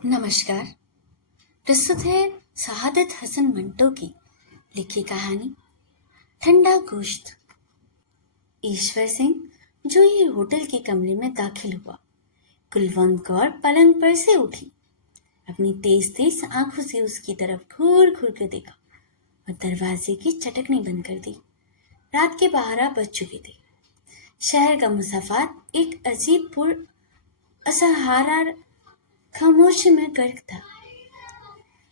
नमस्कार। प्रस्तुत है शहादत हसन मंटो की लिखी कहानी ठंडा गोश्त। ईश्वर सिंह जो ये होटल के कमरे में दाखिल हुआ, कुलवंत कौर पलंग पर से उठी, अपनी तेज तेज आंखों से उसकी तरफ घूर घूर कर देखा और दरवाजे की चटकनी बंद कर दी। रात के 12 बज चुके थे। शहर का मुसाफात एक अजीब पूर्ण असहारा खामोशी में गर्क था।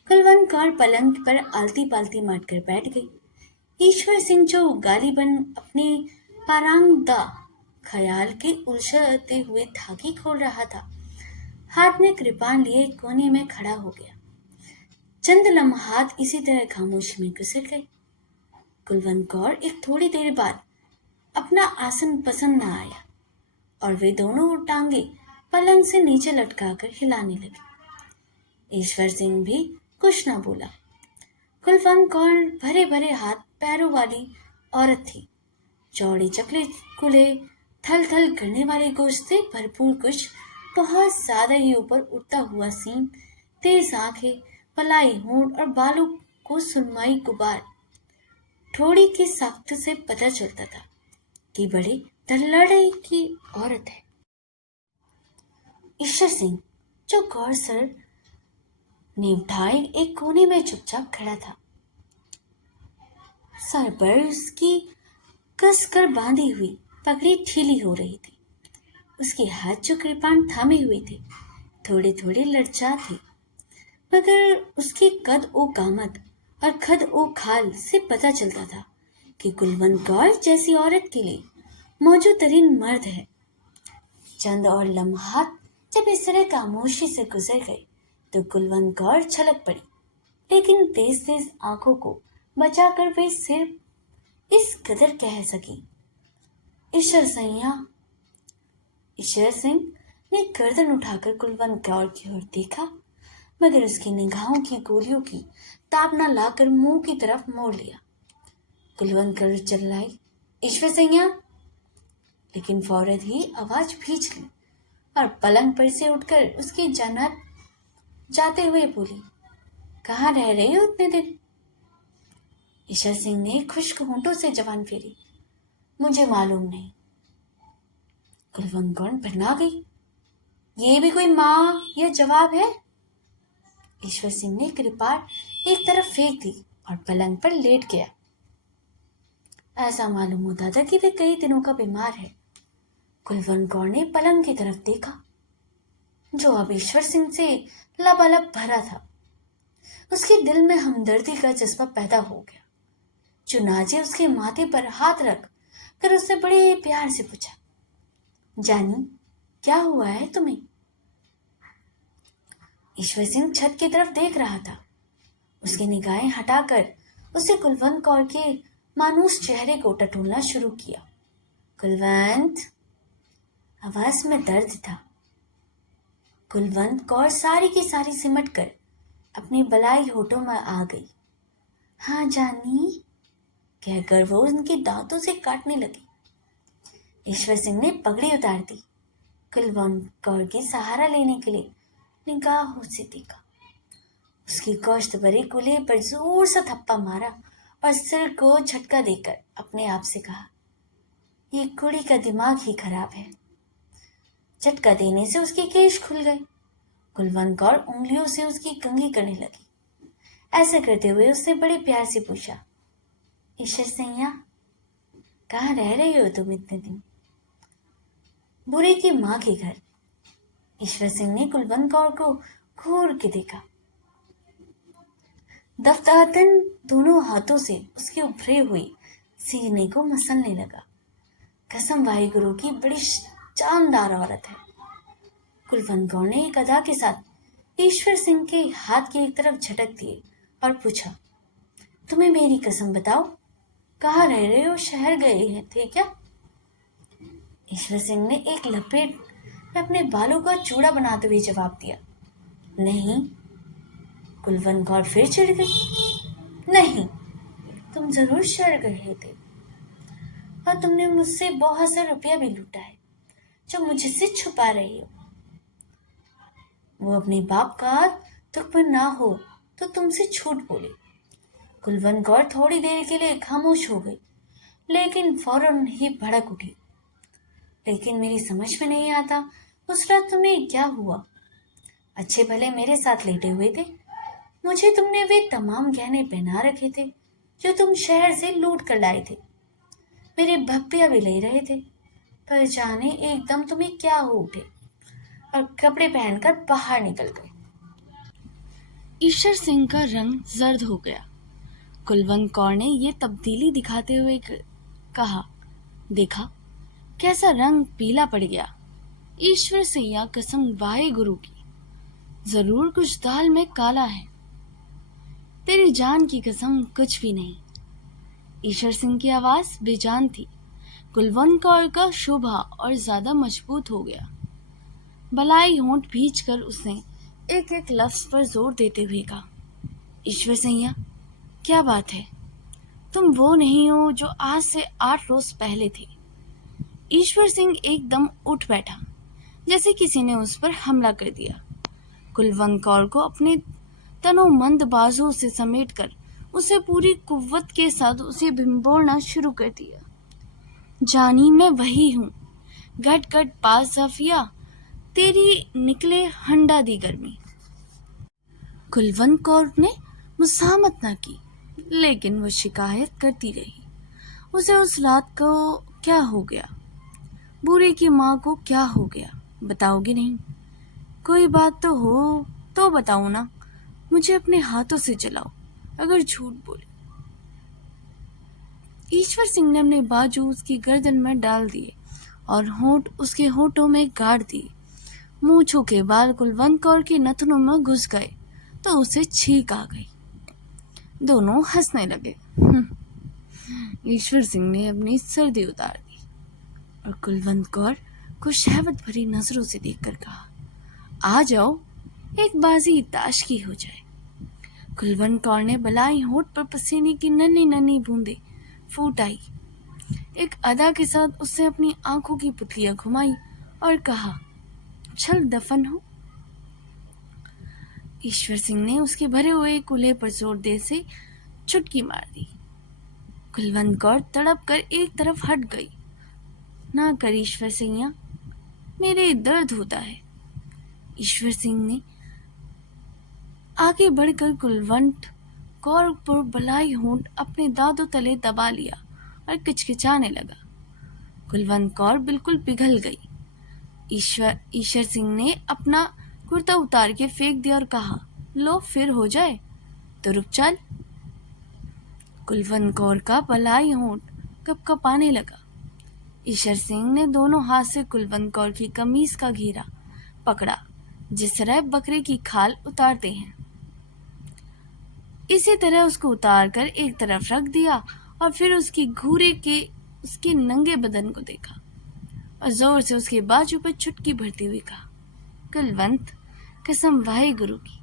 कुलवंत कौर पलंग पर आलती पालती मारकर बैठ गई। ईश्वर सिंह जो गालिबन अपने पारंगदा ख्याल के उलझते हुए धागे खोल रहा था, हाथ में कृपाण लिए कोने में खड़ा हो गया। चंद लम्हात इसी तरह खामोशी में गुजर गए। कुलवंत कौर एक थोड़ी देर बाद अपना आसन पसंद न आया और वे दोनों टांगे पलंग से नीचे लटकाकर हिलाने लगे। ईश्वर सिंह भी कुछ न बोला। कुलवंत कौर भरे भरे हाथ पैरों वाली औरत थी। चौड़ी चकले कुल्हे थल थल करने वाले गोश्त से भरपूर, कुछ बहुत ज्यादा ही ऊपर उठता हुआ सींग, तेज आंखें, पलाई होंठ और बालों को सुनवाई गुबार ठोड़ी की साख्त से पता चलता था कि बड़ी तल्लड़े की औरत है। ईश्वर सिंह जो गौर सर निभाए एक कोने में चुपचाप खड़ा था। सर पर उसकी कसकर बांधी हुई पगड़ी ढीली हो रही थी। उसके हाथ जो कृपाण थामे हुए थे, थोड़े थोड़े लड़चा थे, मगर उसके कद ओ कामत और खद ओ खाल से पता चलता था कि कुलवंत कौर जैसी औरत के लिए मौजूद तरीन मर्द है। चंद और लम्हात जब इस तरह खामोशी से गुजर गए तो कुलवंत कौर छलक पड़ी, लेकिन तेज तेज आंखों को बचाकर वे सिर्फ इस कदर कह सकी, ईश्वर सिंह ने गर्दन उठाकर कुलवंत कौर की ओर देखा, मगर उसकी निगाहों की गोलियों की ताप न लाकर मुंह की तरफ मोड़ लिया। कुलवंत कौर चिल्लाई, ईश्वर सिंह! लेकिन फौरन ही आवाज भींच ली और पलंग पर से उठकर उसकी जन्नत जाते हुए बोली, कहाँ रह रही हो इतने दिन? ईश्वर सिंह ने खुश्क होंठों से जवान फेरी, मुझे मालूम नहीं। कुलवंत कौर भरना गई, ये भी कोई माँ यह जवाब है? ईश्वर सिंह ने कृपाण एक तरफ फेंक दी और पलंग पर लेट गया। ऐसा मालूम होता था कि वे कई दिनों का बीमार है। कुलवंत कौर ने पलंग की तरफ देखा, जो अब ईश्वर सिंह से लबालब भरा था। उसके दिल में हमदर्दी का जज्बा पैदा हो गया। चुनाचे उसके माथे पर हाथ रख कर उसने बड़े प्यार से पूछा, जानी क्या हुआ है तुम्हें? ईश्वर सिंह छत की तरफ देख रहा था। उसकी निगाहें हटाकर उसे कुलवंत कौर के मानूस चेहरे को टटोलना शुरू किया। कुलवंत! आवाज में दर्द था। कुलवंत कौर सारी की सारी सिमट कर अपनी बलाई होठों में आ गई। हाँ जानी, कहकर वो उनके दांतों से काटने लगी। ईश्वर सिंह ने पगड़ी उतार दी। कुलवंत कौर की सहारा लेने के लिए निगाहों से देखा। उसकी गोश्त भरे कुल्हे पर जोर से थप्पा मारा और सिर को झटका देकर अपने आप से कहा, ये कुड़ी का दिमाग ही खराब है। झटका देने से उसके केश खुल गए। कुलवंत कौर उंगलियों से उसकी कंघी करने लगी। ऐसे करते हुए उसने बड़े प्यार से पूछा, ईश्वर सिंह, कहाँ रह रही हो तुम इतने दिन? बुरे की माँ के घर। ईश्वर सिंह ने कुलवंत कौर को घूर के देखा। दफ्तातन दोनों हाथों से उसके उभरे हुए सीने को मसलने लगा। कसम वाहिगुरु की बड़ी शानदार औरत है। कुलवंत कौर ने एक अदा के साथ ईश्वर सिंह के हाथ की एक तरफ झटक दिए और पूछा, तुम्हें मेरी कसम बताओ, कहाँ रह रहे हो? शहर गए थे क्या? ईश्वर सिंह ने एक लपेट में अपने बालों का चूड़ा बनाते हुए जवाब दिया, नहीं। कुलवंत कौर फिर चिढ़ गई, नहीं, तुम जरूर शहर गए थे और तुमने मुझसे बहुत सा रुपया भी लूटा है जो मुझसे छुपा रही हो। वो अपने बाप का तुक पर ना हो तो तुमसे झूठ बोले। कुलवंत कौर थोड़ी देर के लिए खामोश हो गई, लेकिन फौरन ही भड़क उठी। लेकिन मेरी समझ में नहीं आता, उस रात तुम्हें क्या हुआ? अच्छे भले मेरे साथ लेटे हुए थे। मुझे तुमने वे तमाम गहने पहना रखे थे जो तुम शहर से लूट कर लाए थे। मेरे भप्पिया भी ले रहे थे, पर जाने एकदम तुम्हें क्या हो उठे और कपड़े पहनकर बाहर निकल गए। ईश्वर सिंह का रंग जर्द हो गया। कुलवंत कौर ने यह तब्दीली दिखाते हुए कहा, देखा कैसा रंग पीला पड़ गया। ईश्वर सिंह कसम वाहे गुरु की, जरूर कुछ दाल में काला है। तेरी जान की कसम कुछ भी नहीं। ईश्वर सिंह की आवाज बेजान थी। कुलवंत कौर का शोभा और ज्यादा मजबूत हो गया। बलाई होंठ भींच कर उसने एक एक लफ्ज पर जोर देते हुए कहा, ईश्वर सिंह, क्या बात है? तुम वो नहीं हो जो आज से 8 रोज पहले थे। ईश्वर सिंह एकदम उठ बैठा, जैसे किसी ने उस पर हमला कर दिया। कुलवंत कौर को अपने तनोमंद बाजुओं से समेटकर उसे पूरी कुव्वत के साथ उसे भिंबोड़ना शुरू कर दिया। जानी मैं वही हूँ, गट गट पास सफिया, तेरी निकले हंडा दी गर्मी। कुलवंत कौर ने मुसामत न की, लेकिन वो शिकायत करती रही। उसे उस रात को क्या हो गया? बूढ़े की माँ को क्या हो गया? बताओगे नहीं? कोई बात तो हो तो बताओ ना। मुझे अपने हाथों से जलाओ अगर झूठ बोले। ईश्वर सिंह ने अपने बाजू उसकी गर्दन में डाल दिए और होंठ उसके होठों में गाड़ दिए। मूंछों के बाल कुलवंत कौर के नथनों में घुस गए तो उसे छींक आ गई। दोनों हंसने लगे। ईश्वर सिंह ने अपनी सर्दी उतार दी और कुलवंत कौर को शहवत भरी नजरों से देखकर कहा, आ जाओ, एक बाजी ताश की हो जाए। कुलवंत कौर ने बलाई होठ पर पसीने की नन्ही नन्ही बूंदे फूट आई। एक अदा के साथ उसने अपनी आंखों की पुतलियां घुमाई और कहा, चल दफन हो। ईश्वर सिंह ने उसके भरे हुए कूल्हे पर जोर दे से चुटकी मार दी। कुलवंत कौर तड़प कर एक तरफ हट गई। ना कर ईश्वर सिंह, मेरे दर्द होता है। ईश्वर सिंह ने आगे बढ़कर कुलवंत कौर पर बलाई होंठ अपने दादों तले दबा लिया और किचकिचाने लगा। कुलवंत कौर बिल्कुल पिघल गई। ईश्वर सिंह ने अपना कुर्ता उतार के फेंक दिया और कहा, लो फिर हो जाए तो रुक चल। कुलवंत कौर का बलाई होंठ कपकपाने लगा। ईश्वर सिंह ने दोनों हाथ से कुलवंत कौर की कमीज का घेरा पकड़ा, जिस तरह बकरे की खाल उतारते हैं। इसी तरह उसको उतार कर एक तरफ रख दिया और फिर उसकी घूरे के उसके नंगे बदन को देखा और जोर से उसके बाजू पर चुटकी भरती हुई कहा, कुलवंत, कसम वाहे गुरु की,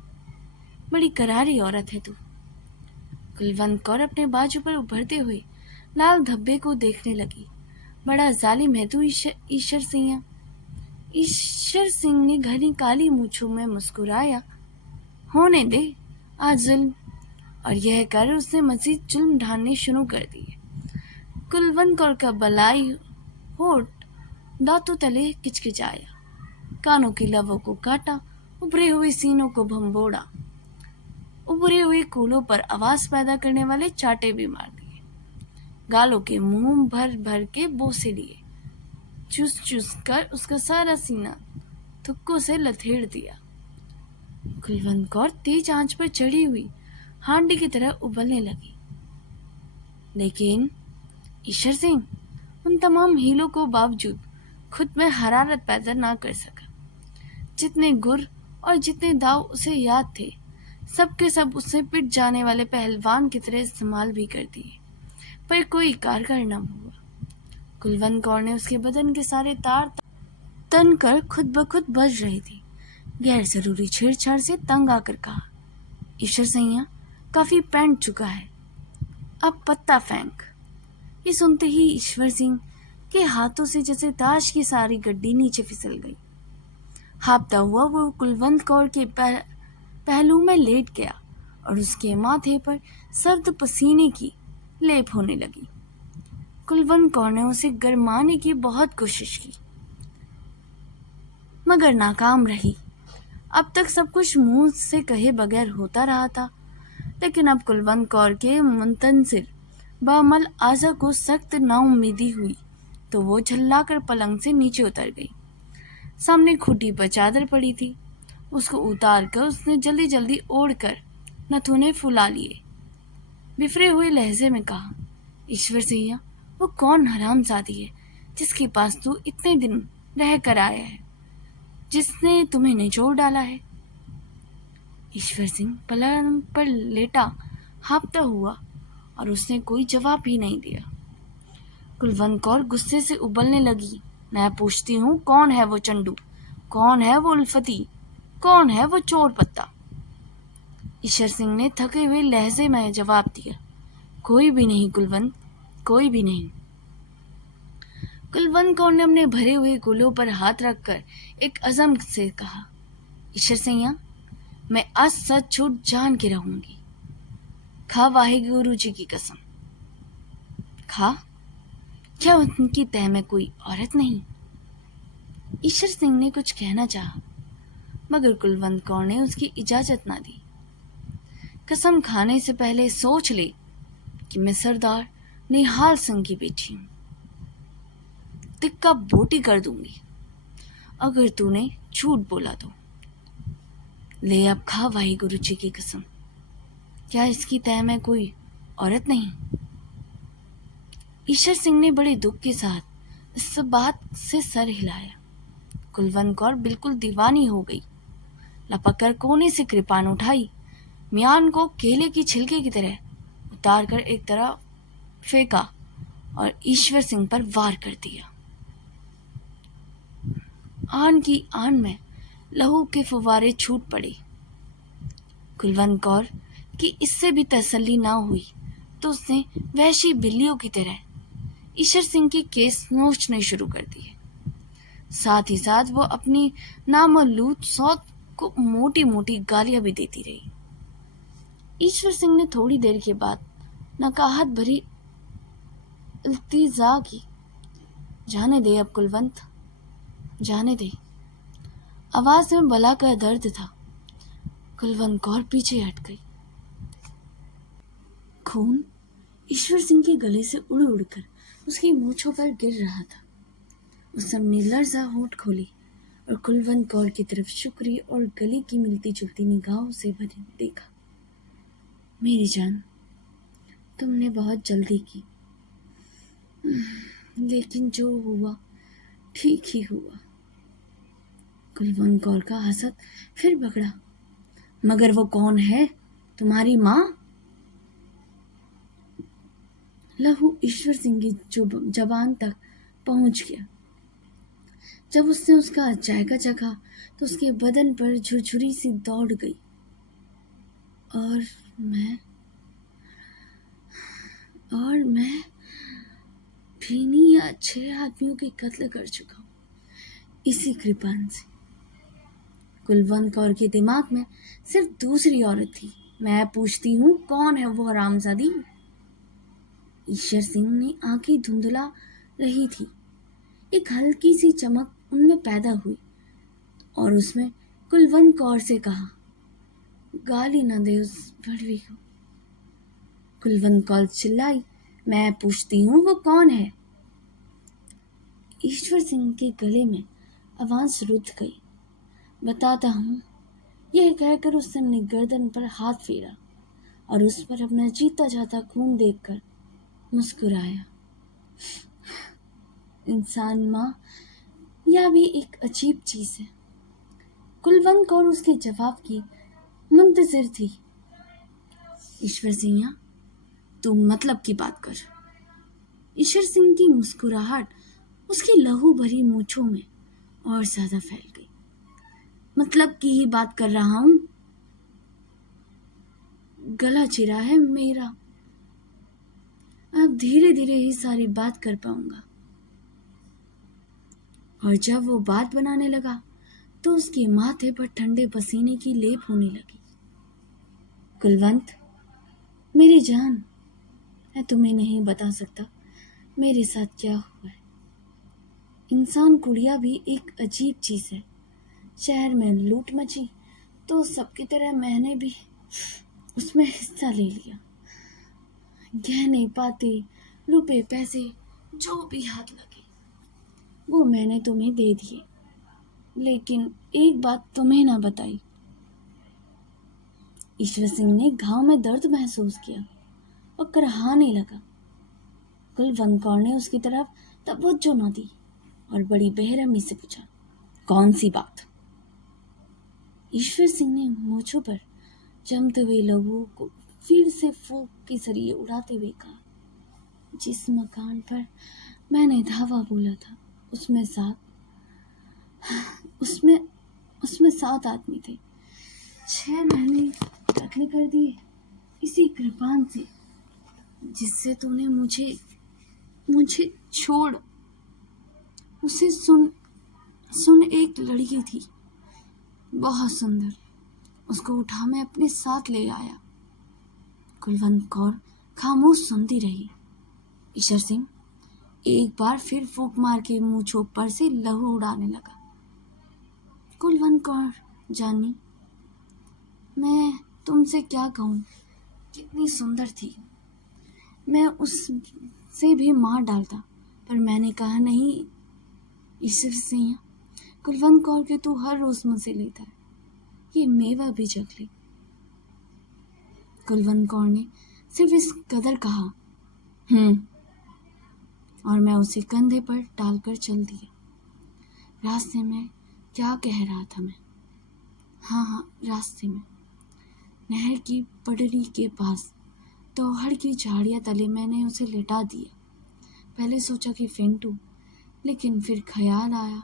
बड़ी करारी औरत है तू। कुलवंत कौर अपने बाजू पर उभरते हुए लाल धब्बे को देखने लगी। बड़ा जालिम है तू ईश्वर सिंह। ईश्वर सिंह ने घनी काली मूंछों में मुस्कुराया, होने दे आज जुल्म। और यह कर उसने मजीद जुल्म ढालने शुरू कर दिए। कुलवंत कौर का बलाई होठ दांतों तले किचकिचाया, कानों की लवों को काटा, उभरे हुए सीनों को भंबोड़ा, उभरे हुए कूलों पर आवाज पैदा करने वाले चाटे भी मार दिए। गालों के मुंह भर भर के बोसे लिए, चूस चूस कर उसका सारा सीना थुक्कों से लथेड़ दिया। कुलवंत कौर तेज आंच पर चढ़ी हुई हांडी की तरह उबलने लगी। लेकिन ईश्वर सिंह उन तमाम हीलों को बावजूद खुद में हरारत पैदा ना कर सका। जितने गुर और जितने दाव उसे याद थे, सबके सब उससे पिट जाने वाले पहलवान की तरह इस्तेमाल भी कर दिए, पर कोई कारगर न हुआ। कुलवंत कौर ने उसके बदन के सारे तार तन कर खुद ब खुद बज रही थी। गैर जरूरी छेड़छाड़ से तंग आकर कहा, ईश्वर सिंह, काफी पैंट चुका है, अब पत्ता फेंक। ये सुनते ही ईश्वर सिंह के हाथों से जैसे ताश की सारी गड्डी नीचे फिसल गई। हाँफता हुआ वो कुलवंत कौर के पहलू में लेट गया और उसके माथे पर सर्द पसीने की लेप होने लगी। कुलवंत कौर ने उसे गरमाने की बहुत कोशिश की, मगर नाकाम रही। अब तक सब कुछ मुंह से कहे बगैर होता रहा था, लेकिन अब कुलवंत कौर के मुंतशिर बामल आजा को सख्त नाउम्मीदी हुई तो वो झल्लाकर पलंग से नीचे उतर गई। सामने खूंटी पर चादर पड़ी थी, उसको उतार कर उसने जल्दी जल्दी ओढ़कर नथुने फुला लिए। बिफरे हुए लहजे में कहा, ईश्वर सैया, वो कौन हरामजादी है जिसके पास तू इतने दिन रह कर आया है, जिसने तुम्हें निचोड़ डाला है। ईश्वर सिंह पलंग पर लेटा हाँफता हुआ और उसने कोई जवाब भी नहीं दिया। कुलवंत कौर गुस्से से उबलने लगी। मैं पूछती हूँ, कौन है वो चंडू, कौन है वो उल्फती, कौन है वो चोर पत्ता? ईश्वर सिंह ने थके हुए लहजे में जवाब दिया, कोई भी नहीं कुलवंत, कोई भी नहीं। कुलवंत कौर ने अपने भरे हुए कुलों पर हाथ रखकर एक अज़म से कहा, ईश्वर सैया, मैं आज सच छूट जान के रहूंगी। खा वाहिगुरु जी की कसम। खा? क्या उनकी तह में कोई औरत नहीं? ईश्वर सिंह ने कुछ कहना चाहा, मगर कुलवंत कौर ने उसकी इजाजत ना दी। कसम खाने से पहले सोच ले कि मैं सरदार निहाल सिंह की बेटी हूं। तिक्का बोटी कर दूंगी अगर तूने झूठ बोला तो। ले अब खा वाहिगुरु जी की कसम, क्या इसकी तह में कोई औरत नहीं? ईश्वर सिंह ने बड़े दुख के साथ इस बात से सर हिलाया। कुलवंत कौर बिल्कुल दीवानी हो गई। लपक कर कोने से कृपान उठाई, म्यान को केले की छिलके की तरह उतार कर एक तरफ फेंका और ईश्वर सिंह पर वार कर दिया। आन की आन में लहू के फुवारे छूट पड़े। कुलवंत कौर की इससे भी तसल्ली ना हुई तो उसने वहशी बिल्लियों की तरह ईश्वर सिंह के केस नोचने शुरू कर दिए। साथ ही साथ वो अपनी नामौलूद सौत को मोटी मोटी गालियां भी देती रही। ईश्वर सिंह ने थोड़ी देर के बाद नकाहत भरी इल्तिजा की, जाने दे अब कुलवंत, जाने दे। आवाज में बला का दर्द था। कुलवंत कौर पीछे हट गई। खून ईश्वर सिंह के गले से उड़ उड़कर उसकी मूंछों पर गिर रहा था। उसने अपनी लर्जा होंठ खोली और कुलवंत कौर की तरफ शुक्री और गले की मिलती जुलती निगाहों से भरी देखा। मेरी जान, तुमने बहुत जल्दी की, लेकिन जो हुआ ठीक ही हुआ। कुलवंत कौर का हसद फिर पकड़ा। मगर वो कौन है? तुम्हारी माँ? लहू ईश्वर सिंह की जबान तक पहुंच गया। जब उसने उसका जायका चखा तो उसके बदन पर झुरझुरी सी दौड़ गई। और मैं तीन या 6 आदमियों के कत्ल कर चुका हूँ इसी कृपान से। कुलवंत कौर के दिमाग में सिर्फ दूसरी औरत थी। मैं पूछती हूँ, कौन है वो हरामजादी? ईश्वर सिंह ने आंखें धुंधला रही थी। एक हल्की सी चमक उनमें पैदा हुई और उसमें कुलवंत कौर से कहा, गाली न दे उस भड़वी को। कुलवंत कौर चिल्लाई, मैं पूछती हूँ, वो कौन है? ईश्वर सिंह के गले में आवाज रुक गई। बताता हूँ, यह कहकर उसने अपनी गर्दन पर हाथ फेरा और उस पर अपना जीता जाता खून देखकर मुस्कुराया। इंसान माँ, यह भी एक अजीब चीज है। कुलवंत कौर उसके जवाब की मुंतजिर थी। ईश्वर सिंह, तू मतलब की बात कर। ईश्वर सिंह की मुस्कुराहट उसकी लहू भरी मूंछों में और ज्यादा फैल गई। मतलब की ही बात कर रहा हूं। गला चिरा है मेरा, अब धीरे धीरे ही सारी बात कर पाऊंगा। और जब वो बात बनाने लगा तो उसके माथे पर ठंडे पसीने की लेप होने लगी। कुलवंत, मेरी जान, मैं तुम्हें नहीं बता सकता मेरे साथ क्या हुआ है। इंसान कुड़िया भी एक अजीब चीज है। शहर में लूट मची तो सबकी तरह मैंने भी उसमें हिस्सा ले लिया। गहने पाते, रुपए पैसे जो भी हाथ लगे वो मैंने तुम्हें दे दिए, लेकिन एक बात तुम्हें ना बताई। ईश्वर सिंह ने घाव में दर्द महसूस किया और कराहने लगा। कुलवंत कौर ने उसकी तरफ तवज्जो न दी और बड़ी बेरहमी से पूछा, कौन सी बात? ईश्वर सिंह ने मूंछों पर जमते हुए लहू को फिर से फूंक के जरिए उड़ाते हुए कहा, जिस मकान पर मैंने धावा बोला था उसमें 7 आदमी थे। 6 महीने कत्ल कर दिए इसी कृपान से जिससे तूने मुझे छोड़। उसे सुन एक लड़की थी, बहुत सुंदर। उसको उठा मैं अपने साथ ले आया। कुलवंत कौर खामोश सुनती रही। ईश्वर सिंह एक बार फिर फूंक मार के मूंछों पर से लहू उड़ाने लगा। कुलवंत कौर जानी, मैं तुमसे क्या कहूँ, कितनी सुंदर थी। मैं उससे भी मार डालता, पर मैंने कहा नहीं। ईश्वर सिंह, कुलवंत कौर के तू हर रोज मुझसे लेता है, ये मेवा भी चख ले। कुलवंत कौर ने सिर्फ इस कदर कहा, और मैं उसे कंधे पर डालकर चल दिया। रास्ते में क्या कह रहा था मैं? हाँ, रास्ते में नहर की पटरी के पास तोहड़ की झाड़ियाँ तले मैंने उसे लिटा दिया। पहले सोचा कि फेंटूं, लेकिन फिर ख्याल आया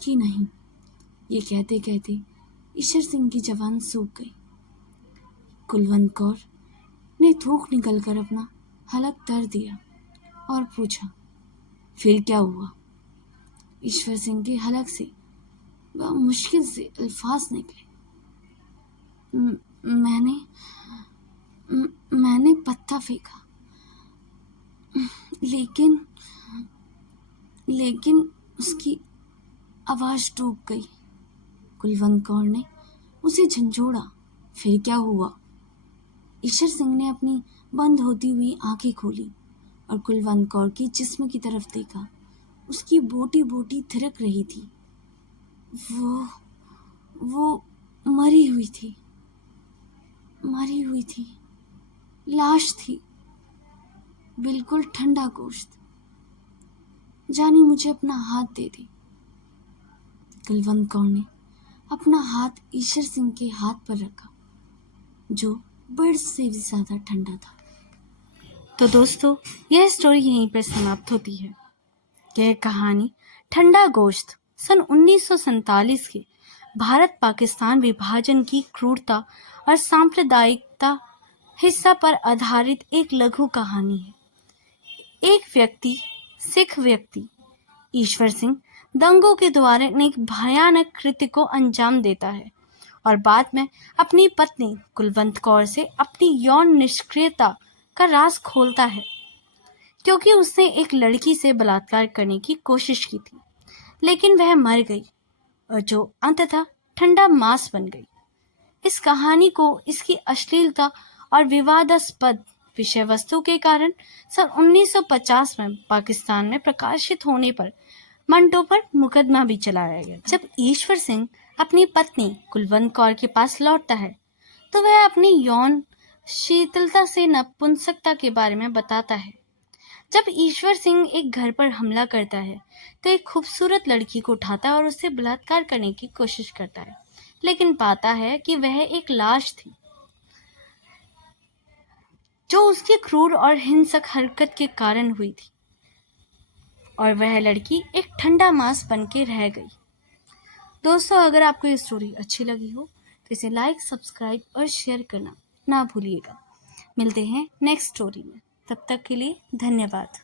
कि नहीं। ये कहते कहते ईश्वर सिंह की जबान सूख गई। कुलवंत कौर ने थूक निकलकर अपना हलक तर दिया और पूछा, फिर क्या हुआ? ईश्वर सिंह के हलक से वह मुश्किल से अल्फाज निकले, मैंने पत्ता फेंका, लेकिन उसकी आवाज डूब गई। कुलवंत कौर ने उसे झंझोड़ा, फिर क्या हुआ? ईश्वर सिंह ने अपनी बंद होती हुई आंखें खोली और कुलवंत कौर की जिस्म की तरफ देखा। उसकी बोटी बोटी थिरक रही थी। वो मरी हुई थी, लाश थी, बिल्कुल ठंडा गोश्त। जानी, मुझे अपना हाथ दे दे। कुलवंत कौर ने अपना हाथ ईश्वर सिंह के हाथ पर रखा, जो बर्फ से भी ज्यादा ठंडा था। तो दोस्तों, यह स्टोरी यहीं पर समाप्त होती है। यह कहानी ठंडा गोश्त सन 1947 के भारत पाकिस्तान विभाजन की क्रूरता और सांप्रदायिकता हिस्सा पर आधारित एक लघु कहानी है। एक व्यक्ति, सिख व्यक्ति ईश्वर सिंह, दंगों के द्वारा एक भयानक कृत्य को अंजाम देता है और बाद में अपनी पत्नी कुलवंत कौर से अपनी यौन निष्क्रियता का राज खोलता है, क्योंकि उसने एक लड़की से बलात्कार करने की कोशिश की थी, लेकिन वह मर गई और जो अंततः ठंडा मांस बन गई। इस कहानी को इसकी अश्लीलता और विवादास्पद विषय वस्तु के कारण सन 1950 में पाकिस्तान में प्रकाशित होने पर मंटो पर मुकदमा भी चलाया गया। जब ईश्वर सिंह अपनी पत्नी कुलवंत कौर के पास लौटता है तो वह अपनी यौन शीतलता से नपुंसकता के बारे में बताता है। जब ईश्वर सिंह एक घर पर हमला करता है तो एक खूबसूरत लड़की को उठाता है और उससे बलात्कार करने की कोशिश करता है, लेकिन पाता है कि वह एक लाश थी, जो उसकी क्रूर और हिंसक हरकत के कारण हुई थी, और वह लड़की एक ठंडा मांस बन के रह गई। दोस्तों, अगर आपको ये स्टोरी अच्छी लगी हो तो इसे लाइक, सब्सक्राइब और शेयर करना ना भूलिएगा। मिलते हैं नेक्स्ट स्टोरी में, तब तक के लिए धन्यवाद।